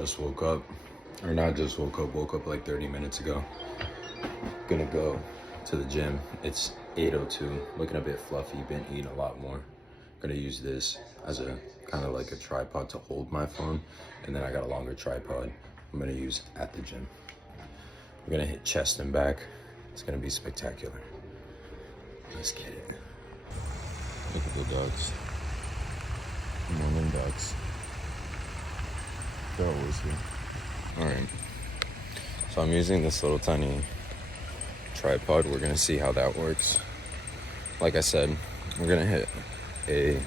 Just woke up, or not just woke up like 30 minutes ago. Gonna go to the gym. It's 8:02, looking a bit fluffy, been eating a lot more. Gonna use this as a kind of like a tripod to hold my phone, and then I got a longer tripod I'm gonna use at the gym. We're gonna hit chest and back. It's gonna be spectacular. Let's get it. Look at the ducks. Morning ducks. They're always here. Alright. So I'm using this little tiny tripod. We're gonna see how that works. Like I said, we're gonna hit a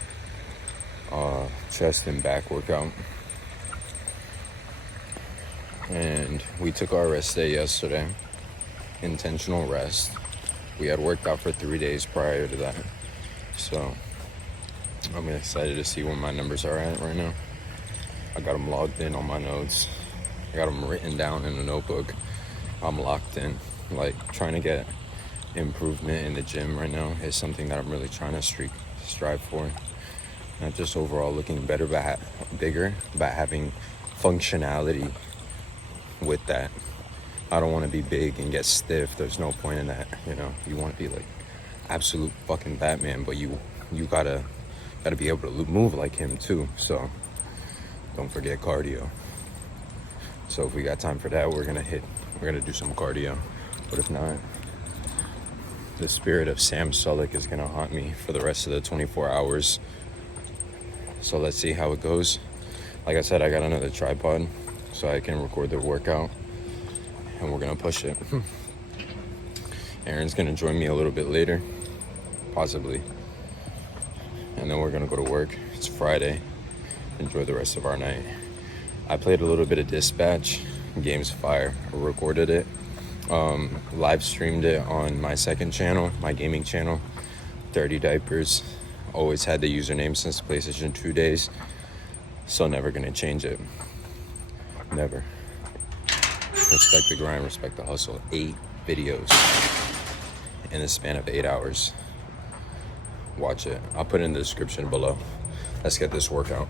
chest and back workout. And we took our rest day yesterday. Intentional rest. We had worked out for 3 days prior to that. So I'm excited to see where my numbers are at right now. I got them logged in on my notes. I got them written down in a notebook. I'm locked in. Like, trying to get improvement in the gym right now is something that I'm really trying to strive for. Not just overall looking better, but bigger, but having functionality with that. I don't want to be big and get stiff. There's no point in that, you know. You want to be like absolute fucking Batman, but you gotta be able to move like him too. So don't forget cardio. So if we got time for that, we're gonna do some cardio. But if not, the spirit of Sam Sulek is gonna haunt me for the rest of the 24 hours. So let's see how it goes. Like I said, I got another tripod so I can record the workout, and we're gonna push it. Aaron's gonna join me a little bit later, possibly. And then we're gonna go to work. It's Friday. Enjoy the rest of our night. I played a little bit of Dispatch. Game's fire. I recorded it. Live streamed it on my second channel, my gaming channel, Dirty Diapers. Always had the username since PlayStation 2 days. So never gonna change it. Never. Respect the grind, respect the hustle. 8 videos in the span of 8 hours. Watch it. I'll put it in the description below. Let's get this workout.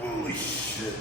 Holy shit.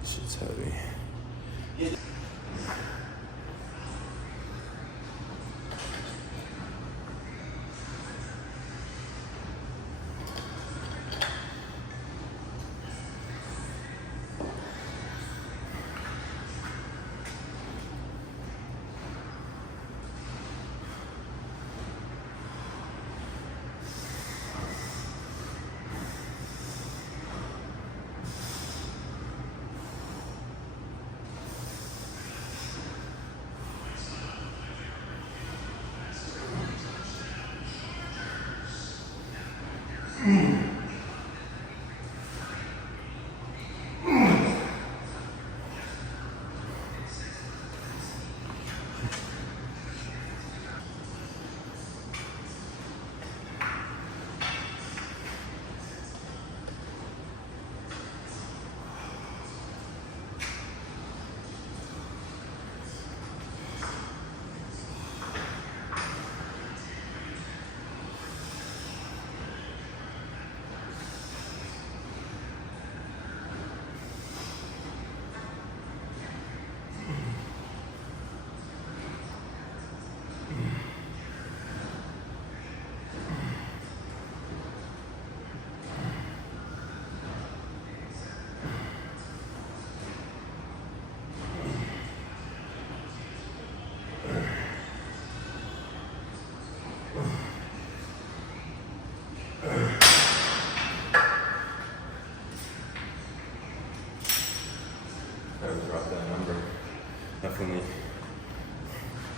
This shit's heavy.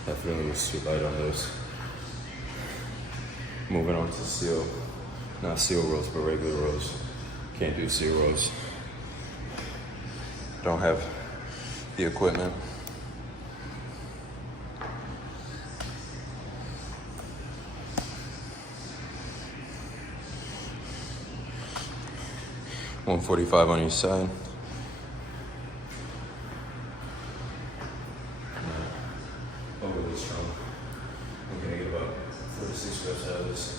Definitely was too light on those. Moving on to seal, not seal rows, but regular rows. Can't do seal rows. Don't have the equipment. $145 on each side. Overly strong. I'm gonna get about 46 reps out of this.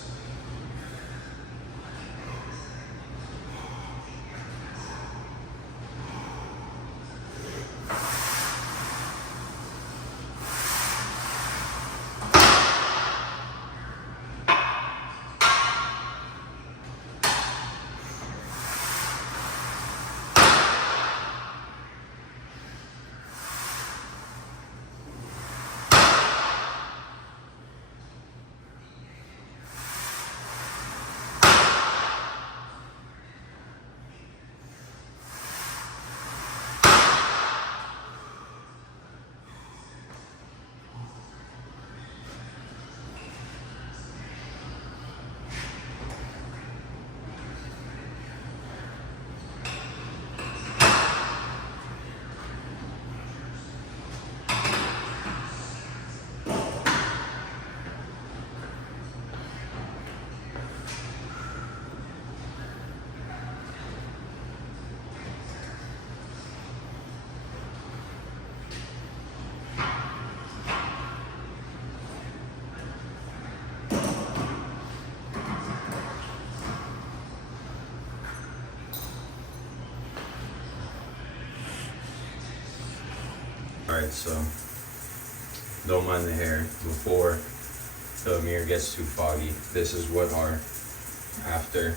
Alright, so don't mind the hair. Before the mirror gets too foggy, this is what our after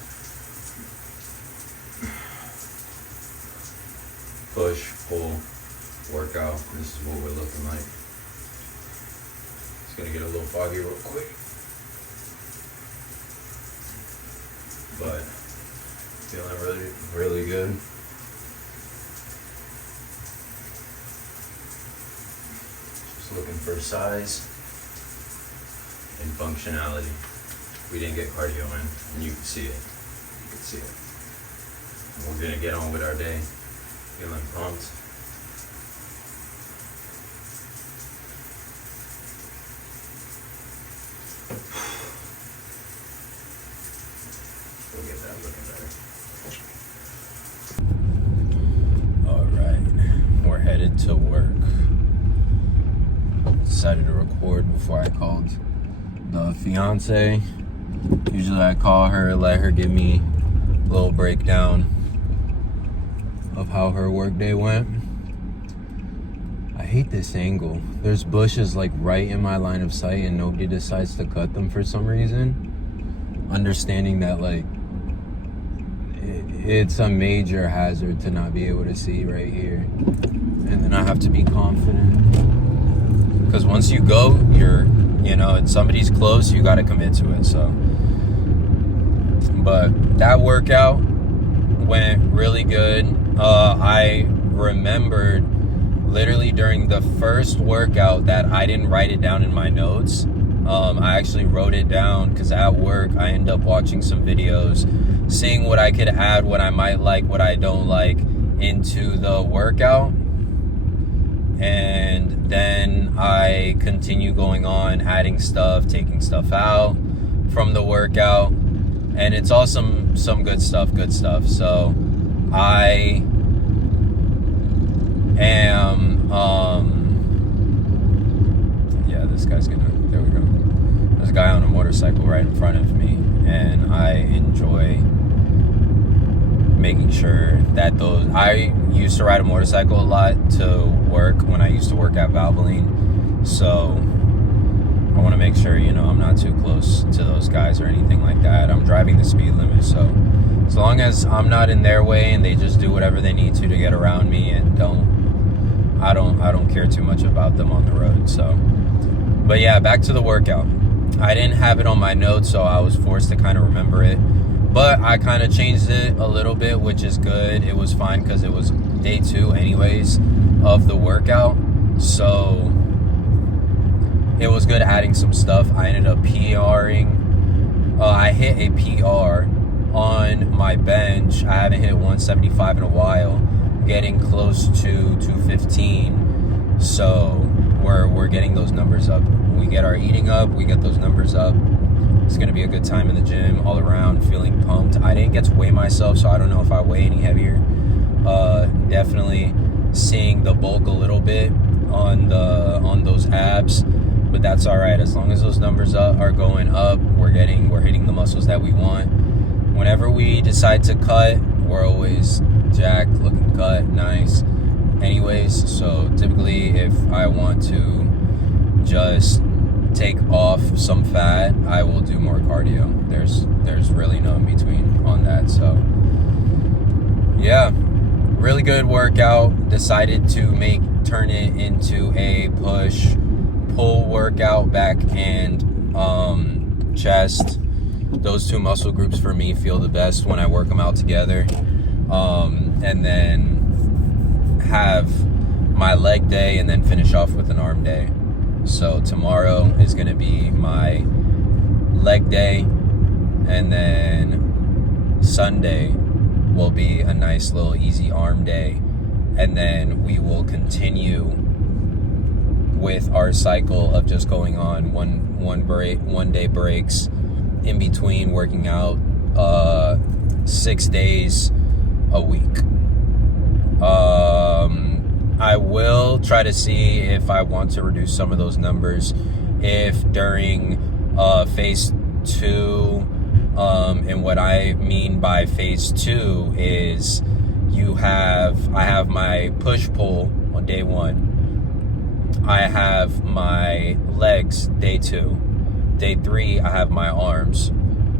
push, pull, workout. This is what we're looking like. It's gonna get a little foggy real quick. But feeling really, really good. Just looking for size and functionality. We didn't get cardio in, and you can see it. You can see it. We're gonna get on with our day. Feeling pumped. We'll get that looking better. All right, we're headed to work. Decided to record before I called the fiance. Usually I call her, let her give me a little breakdown of how her workday went. I hate this angle. There's bushes like right in my line of sight and nobody decides to cut them for some reason. Understanding that like it's a major hazard to not be able to see right here. And then I have to be confident. Because once you go, if somebody's close, you gotta commit to it, so. But that workout went really good. I remembered literally during the first workout that I didn't write it down in my notes. I actually wrote it down because at work I end up watching some videos, seeing what I could add, what I might like, what I don't like into the workout. And then I continue going on, adding stuff, taking stuff out from the workout. And it's all some good stuff. So I am, this guy's there we go. There's a guy on a motorcycle right in front of me, and I enjoy making sure that I used to ride a motorcycle a lot to work when I used to work at Valvoline, so I want to make sure, I'm not too close to those guys or anything like that. I'm driving the speed limit, so as long as I'm not in their way and they just do whatever they need to get around me and I don't care too much about them on the road. So, but yeah, back to the workout. I didn't have it on my notes, so I was forced to kind of remember it, but I kind of changed it a little bit, which is good. It was fine because it was day 2 anyways of the workout, so it was good adding some stuff. I ended up PRing. I hit a PR on my bench. I haven't hit 175 in a while, getting close to 215. So we're getting those numbers up. We get our eating up, we get those numbers up. It's gonna be a good time in the gym all around, feeling pumped. I didn't get to weigh myself, so I don't know if I weigh any heavier. Definitely seeing the bulk a little bit on those abs. But that's all right, as long as those numbers are going up, we're hitting the muscles that we want. Whenever we decide to cut, we're always jacked, looking cut, nice. Anyways, so typically if I want to just take off some fat, I will do more cardio. There's really no in between on that. So yeah, really good workout. Decided to turn it into a pull workout, back and chest. Those 2 muscle groups for me feel the best when I work them out together. And then have my leg day and then finish off with an arm day. So tomorrow is going to be my leg day, and then Sunday will be a nice little easy arm day, and then we will continue with our cycle of just going on one day breaks in between working out 6 days a week. I will try to see if I want to reduce some of those numbers if during phase 2, and what I mean by phase 2 is I have my push-pull on day 1, I have my legs, day 2. Day 3, I have my arms.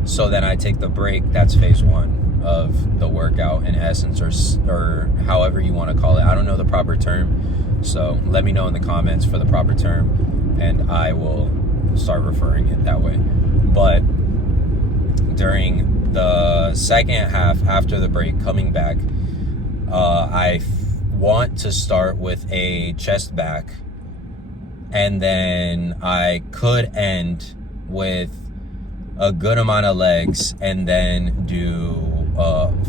So then I take the break. That's phase 1 of the workout in essence, or however you want to call it. I don't know the proper term. So let me know in the comments for the proper term, and I will start referring it that way. But during the second half, after the break, coming back, I want to start with a chest back, and then I could end with a good amount of legs, and then do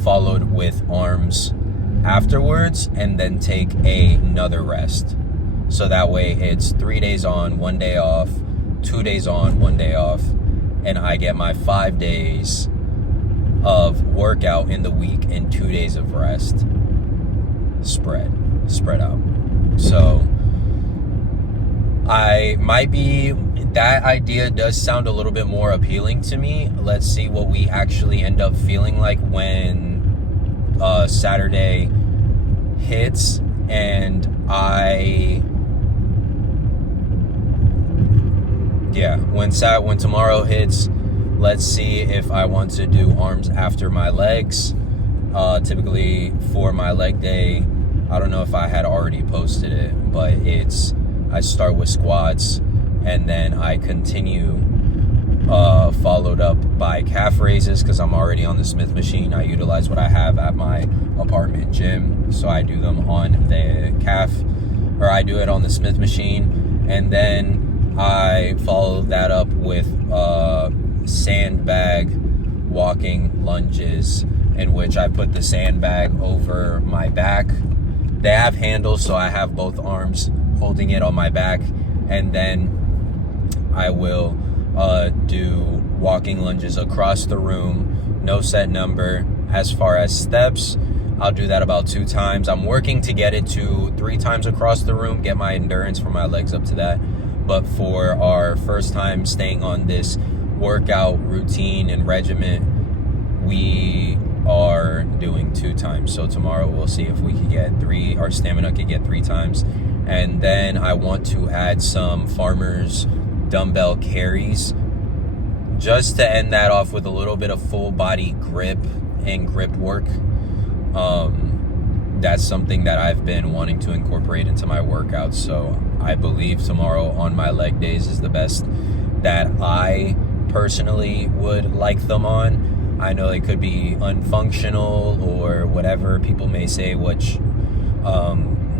followed with arms afterwards, and then take another rest. So that way it's 3 days on, 1 day off, 2 days on, 1 day off, and I get my 5 days of workout in the week and 2 days of rest. Spread out. So that idea does sound a little bit more appealing to me. Let's see what we actually end up feeling like when Saturday hits, and when tomorrow hits, let's see if I want to do arms after my legs. Typically for my leg day, I don't know if I had already posted it, but I start with squats, and then I continue followed up by calf raises, because I'm already on the Smith machine. I utilize what I have at my apartment gym, so I do them on the I do it on the Smith machine, and then I follow that up with sandbag walking lunges, in which I put the sandbag over my back. They have handles, so I have both arms holding it on my back, and then I will do walking lunges across the room, no set number. As far as steps, I'll do that about 2 times. I'm working to get it to 3 times across the room, get my endurance for my legs up to that. But for our first time staying on this workout routine and regimen, we are doing 2 times. So tomorrow we'll see if we can get 3, our stamina can get 3 times. And then I want to add some farmers dumbbell carries, just to end that off with a little bit of full body grip and grip work. That's something that I've been wanting to incorporate into my workouts. So I believe tomorrow on my leg days is the best that I personally would like them on. I know they could be unfunctional or whatever people may say, which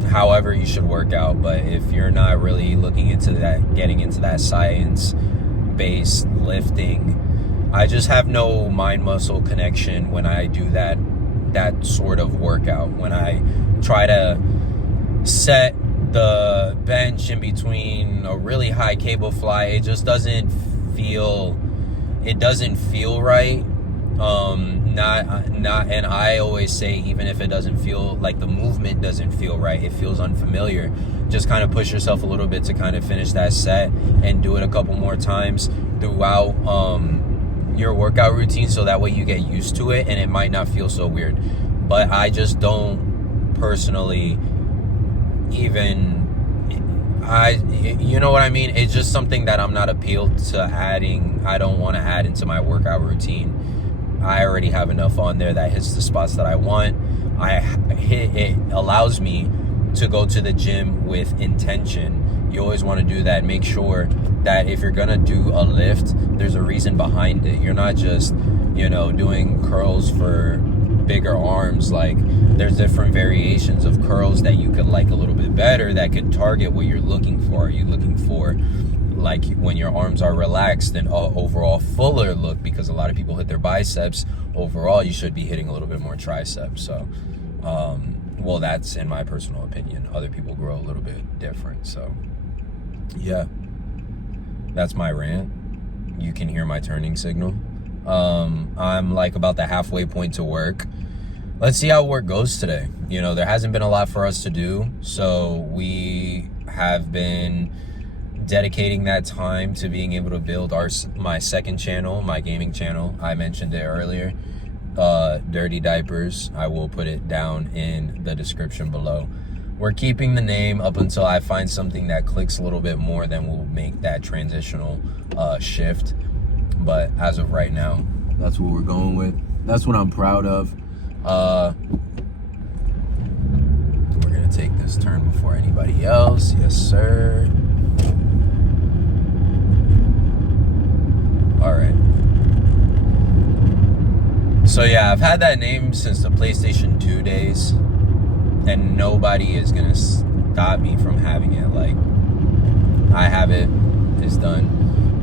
however you should work out. But if you're not really looking into that, getting into that science-based lifting, I just have no mind-muscle connection when I do that sort of workout. When I try to set the bench in between a really high cable fly, it just doesn't feel right. And I always say, even if it doesn't feel like, the movement doesn't feel right, it feels unfamiliar, just kind of push yourself a little bit to kind of finish that set and do it a couple more times throughout your workout routine, so that way you get used to it and it might not feel so weird. But I just don't personally you know what I mean? It's just something that I'm not appealed to adding. I don't want to add into my workout routine. I already have enough on there that hits the spots that I want. It allows me to go to the gym with intention. You always want to do that. Make sure that if you're going to do a lift, there's a reason behind it. You're not just, doing curls for bigger arms. Like, there's different variations of curls that you could like a little bit better, that could target what you're looking for. Are you looking for, like, when your arms are relaxed, an overall fuller look? Because a lot of people hit their biceps. Overall, you should be hitting a little bit more triceps. So, well, that's in my personal opinion. Other people grow a little bit different. So, yeah, that's my rant. You can hear my turning signal. I'm like about the halfway point to work. Let's see how work goes today. There hasn't been a lot for us to do, so we have been dedicating that time to being able to build my second channel, my gaming channel. I mentioned it earlier, Dirty Diapers. I will put it down in the description below. we're keeping the name up until I find something that clicks a little bit more, then we'll make that transitional shift. But as of right now, that's what we're going with. That's what I'm proud of. We're gonna take this turn before anybody else. Yes, sir. All right. So yeah, I've had that name since the PlayStation 2 days, and nobody is gonna stop me from having it. Like, I have it. It's done.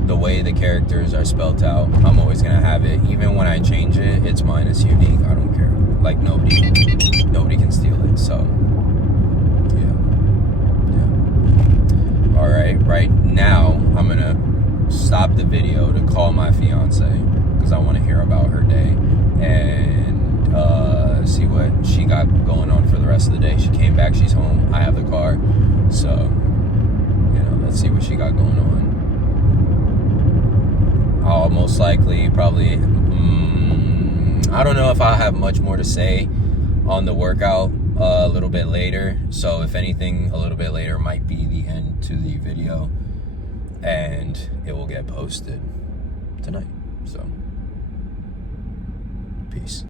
The way the characters are spelt out, I'm always gonna have it. Even when I change it, it's mine. It's unique. I don't care. Like, nobody can steal it. So yeah. All right. Right now, I'm gonna stop the video to call my fiance because I want to hear about her day and see what she got going on for the rest of the day. She came back. She's home. I have the car. So, let's see what she got going on. I'll most likely probably, I don't know if I'll have much more to say on the workout a little bit later. So if anything, a little bit later might be the end to the video, and it will get posted tonight. So, peace.